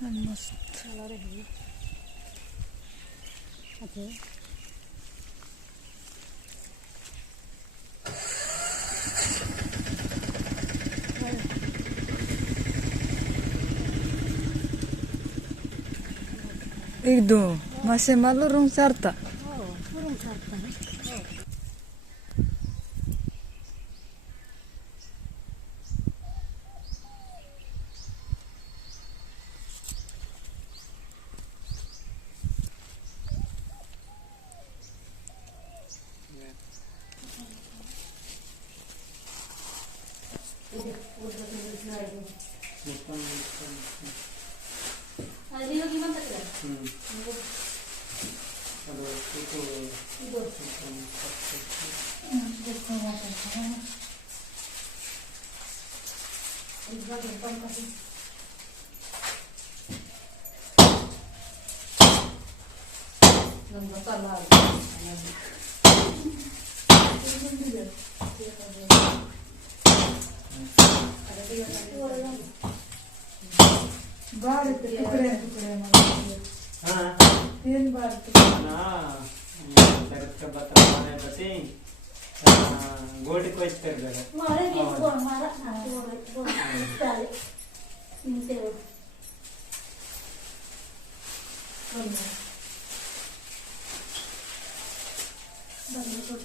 मस्त एकदम masih malu rong sarta. Burung sarta. Ini gimana tadi? Kalau itu बाहर टुकड़े हाँ तीन बार ना शरद का बताने बते गोटी को इस कर दे मारे ये को मारा ना वो डाले इनसे बंद कर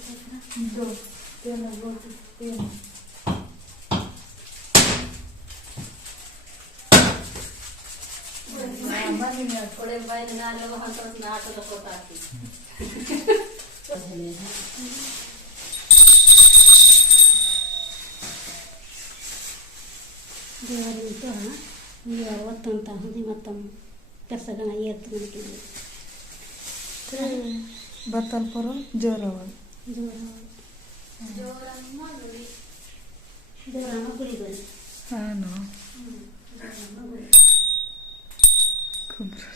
दो तीन गोटी तीन थोड़े बाइल ना लोग हम तो नाट लोग को ताकि ದೇವರ ಇದು ನೀವು ಅವತ್ತಂತ ಹುದಿ ಮತ್ತೊಮ್ಮ ಕೆಸಗಣ ಏರ್ತಕ್ಕೆ batal poro jorawan ದೇವರನ್ನ ಕುಡಿಗಳು ano kubra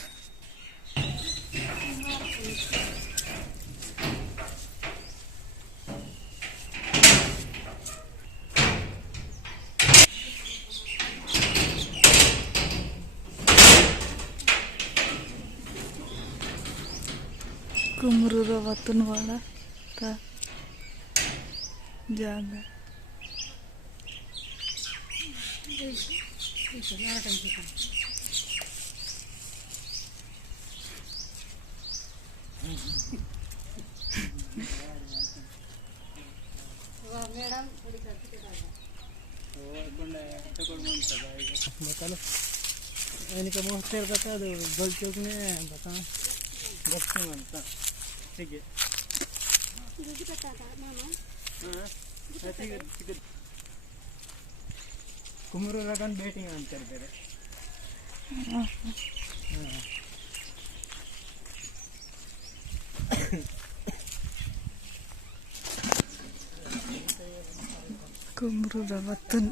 kumru rawatun wala ta jaga madam बतालो इनका मोस्टर बता दो गोल चौक में बता बच्चे बनता ठीक है ठीक है कुमरू लगन बैटिंग अंतर करे kumru rawatun